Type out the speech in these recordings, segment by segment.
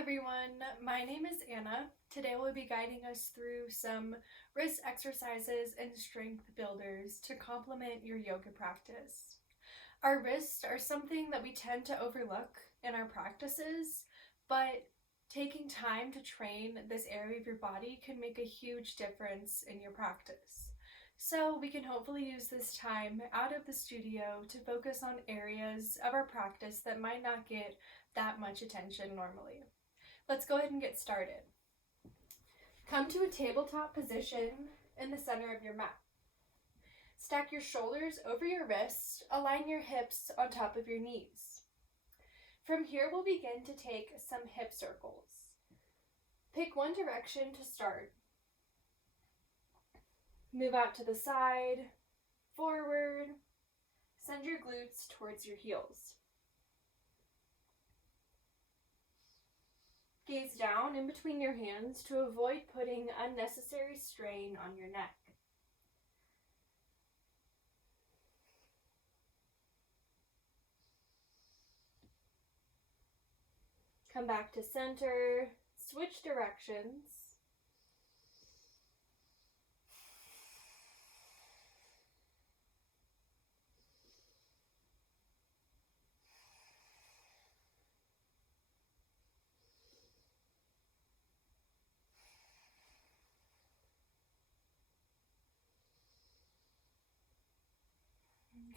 everyone, my name is Anna. Today we'll be guiding us through some wrist exercises and strength builders to complement your yoga practice. Our wrists are something that we tend to overlook in our practices, but taking time to train this area of your body can make a huge difference in your practice. So we can hopefully use this time out of the studio to focus on areas of our practice that might not get that much attention normally. Let's go ahead and get started. Come to a tabletop position in the center of your mat. Stack your shoulders over your wrists, align your hips on top of your knees. From here, we'll begin to take some hip circles. Pick one direction to start. Move out to the side, forward, send your glutes towards your heels. Gaze down in between your hands to avoid putting unnecessary strain on your neck. Come back to center, switch directions.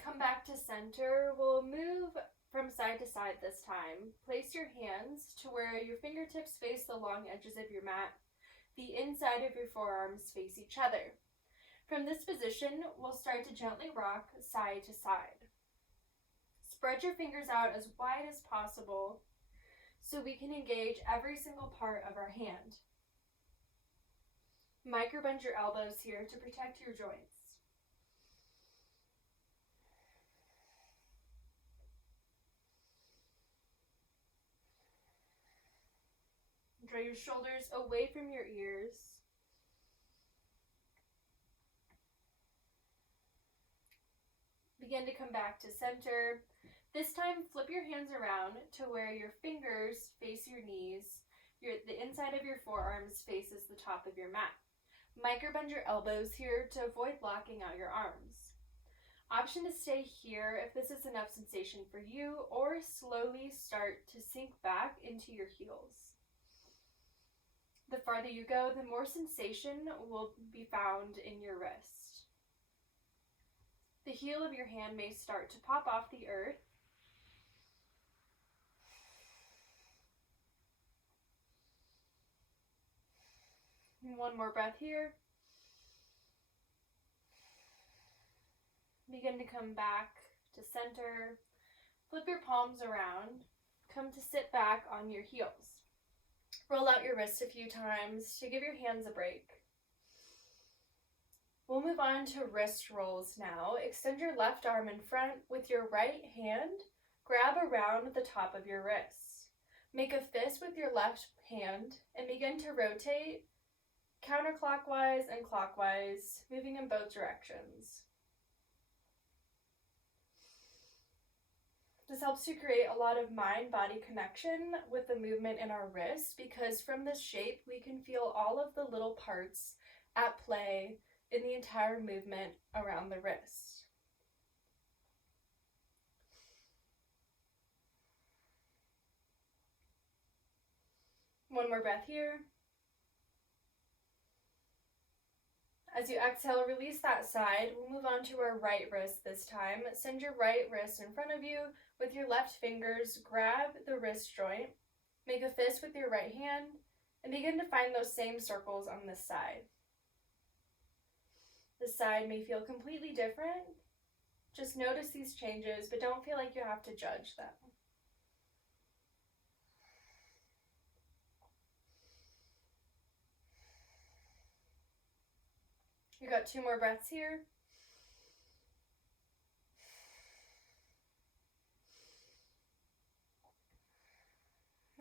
Come back to center. We'll move from side to side this time. Place your hands to where your fingertips face the long edges of your mat. The inside of your forearms face each other. From this position, we'll start to gently rock side to side. Spread your fingers out as wide as possible so we can engage every single part of our hand. Micro-bend your elbows here to protect your joints. Draw your shoulders away from your ears. Begin to come back to center. This time, flip your hands around to where your fingers face your knees. The inside of your forearms faces the top of your mat. Micro-bend your elbows here to avoid locking out your arms. Option to stay here if this is enough sensation for you, or slowly start to sink back into your heels. The farther you go, the more sensation will be found in your wrist. The heel of your hand may start to pop off the earth. And one more breath here. Begin to come back to center. Flip your palms around. Come to sit back on your heels. Roll out your wrists a few times to give your hands a break. We'll move on to wrist rolls now. Extend your left arm in front with your right hand. Grab around the top of your wrists. Make a fist with your left hand and begin to rotate counterclockwise and clockwise, moving in both directions. This helps to create a lot of mind-body connection with the movement in our wrists, because from this shape we can feel all of the little parts at play in the entire movement around the wrist. One more breath here. As you exhale, release that side. We'll move on to our right wrist this time. Send your right wrist in front of you. With your left fingers, grab the wrist joint. Make a fist with your right hand and begin to find those same circles on this side. This side may feel completely different. Just notice these changes, but don't feel like you have to judge them. You got 2 more breaths here.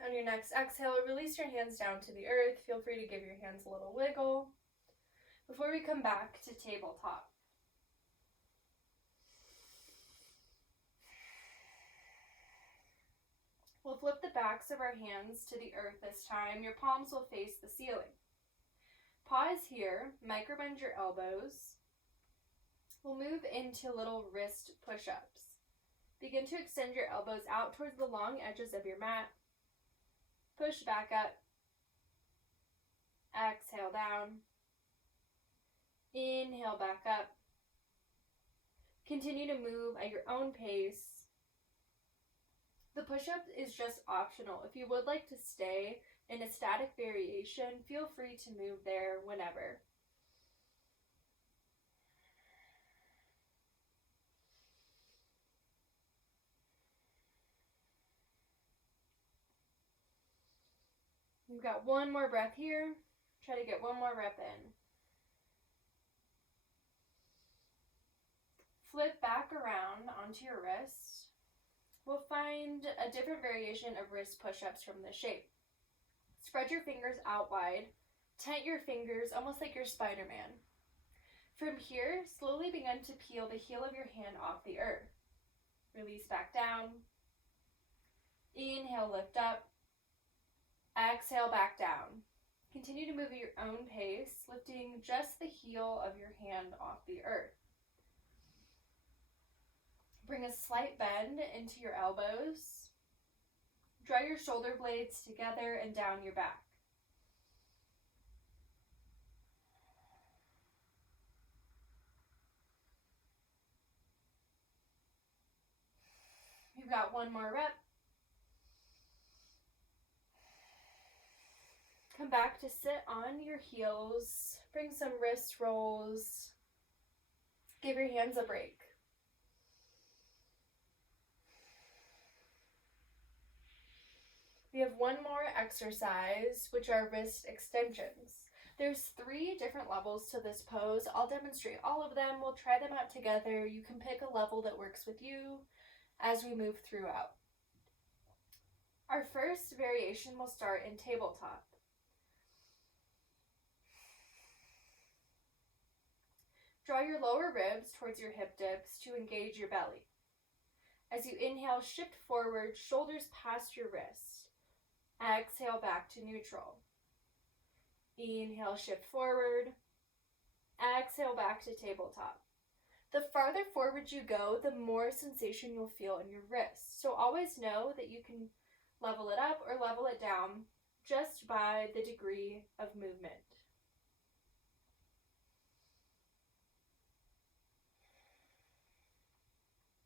On your next exhale, release your hands down to the earth. Feel free to give your hands a little wiggle before we come back to tabletop. We'll flip the the backs of our hands to the earth this time. Your palms will face the ceiling. Pause here, microbend your elbows. We'll move into little wrist push-ups. Begin to extend your elbows out towards the long edges of your mat. Push back up. Exhale down. Inhale back up. Continue to move at your own pace. The push-up is just optional. If you would like to stay in a static variation, feel free to move there whenever. We've got one more breath here. Try to get one more rep in. Flip back around onto your wrist. We'll find a different variation of wrist push-ups from this shape. Spread your fingers out wide. Tent your fingers almost like you're Spider-Man. From here, slowly begin to peel the heel of your hand off the earth. Release back down. Inhale, lift up. Exhale, back down. Continue to move at your own pace, lifting just the heel of your hand off the earth. Bring a slight bend into your elbows. Draw your shoulder blades together and down your back. We've got one more rep. Come back to sit on your heels. Bring some wrist rolls. Give your hands a break. We have one more exercise, which are wrist extensions. There's 3 different levels to this pose. I'll demonstrate all of them. We'll try them out together. You can pick a level that works with you as we move throughout. Our first variation will start in tabletop. Draw your lower ribs towards your hip dips to engage your belly. As you inhale, shift forward, shoulders past your wrist. Exhale, back to neutral. Inhale, shift forward. Exhale, back to tabletop. The farther forward you go, the more sensation you'll feel in your wrists. So always know that you can level it up or level it down just by the degree of movement.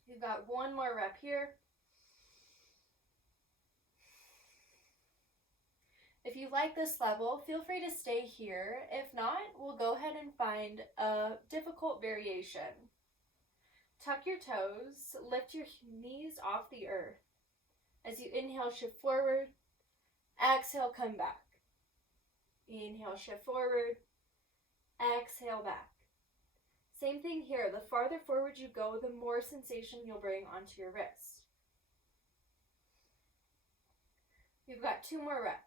You've got one more rep here. If you like this level, feel free to stay here. If not, we'll go ahead and find a difficult variation. Tuck your toes, lift your knees off the earth. As you inhale, shift forward. Exhale, come back. Inhale, shift forward. Exhale, back. Same thing here. The farther forward you go, the more sensation you'll bring onto your wrist. You've got 2 more reps.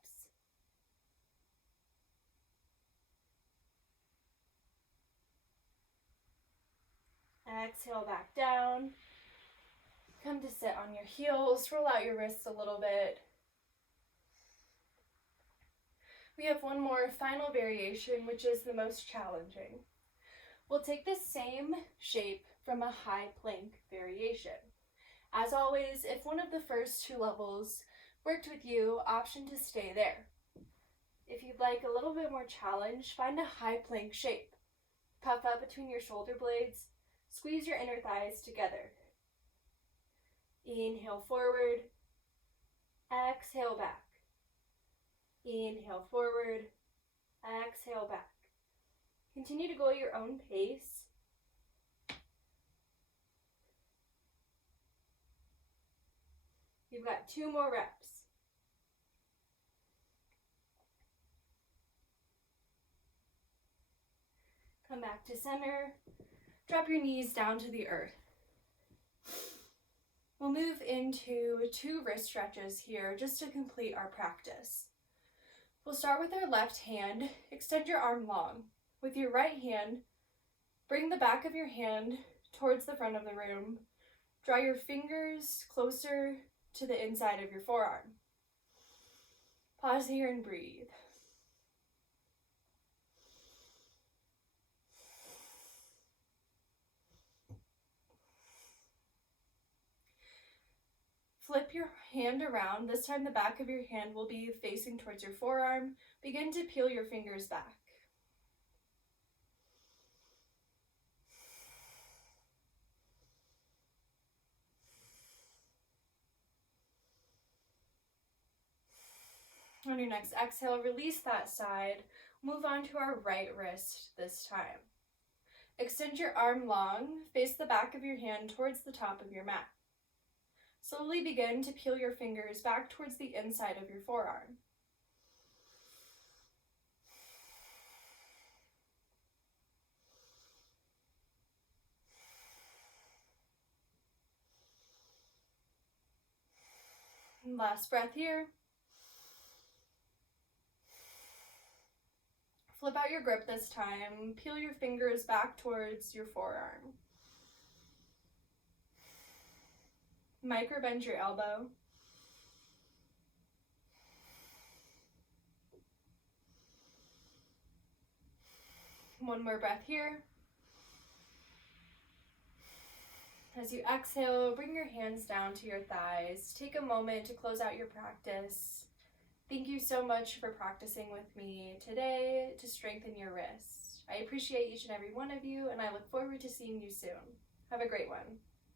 Exhale, back down. Come to sit on your heels. Roll out your wrists a little bit. We have one more final variation, which is the most challenging. We'll take the same shape from a high plank variation. As always, if one of the first 2 levels worked with you, option to stay there. If you'd like a little bit more challenge, find a high plank shape. Puff up between your shoulder blades. Squeeze your inner thighs together. Inhale forward. Exhale back. Inhale forward. Exhale back. Continue to go at your own pace. You've got 2 more reps. Come back to center. Drop your knees down to the earth. We'll move into 2 wrist stretches here just to complete our practice. We'll start with our left hand. Extend your arm long. With your right hand, bring the back of your hand towards the front of the room. Draw your fingers closer to the inside of your forearm. pause here and breathe. Flip your hand around. This time the back of your hand will be facing towards your forearm. Begin to peel your fingers back. On your next exhale, release that side. Move on to our right wrist this time. Extend your arm long. Face the back of your hand towards the top of your mat. Slowly begin to peel your fingers back towards the inside of your forearm. And last breath here. Flip out your grip this time. Peel your fingers back towards your forearm. Micro bend your elbow. One more breath here. As you exhale, bring your hands down to your thighs. Take a moment to close out your practice. Thank you so much for practicing with me today to strengthen your wrist. I appreciate each and every one of you, and I look forward to seeing you soon. Have a great one.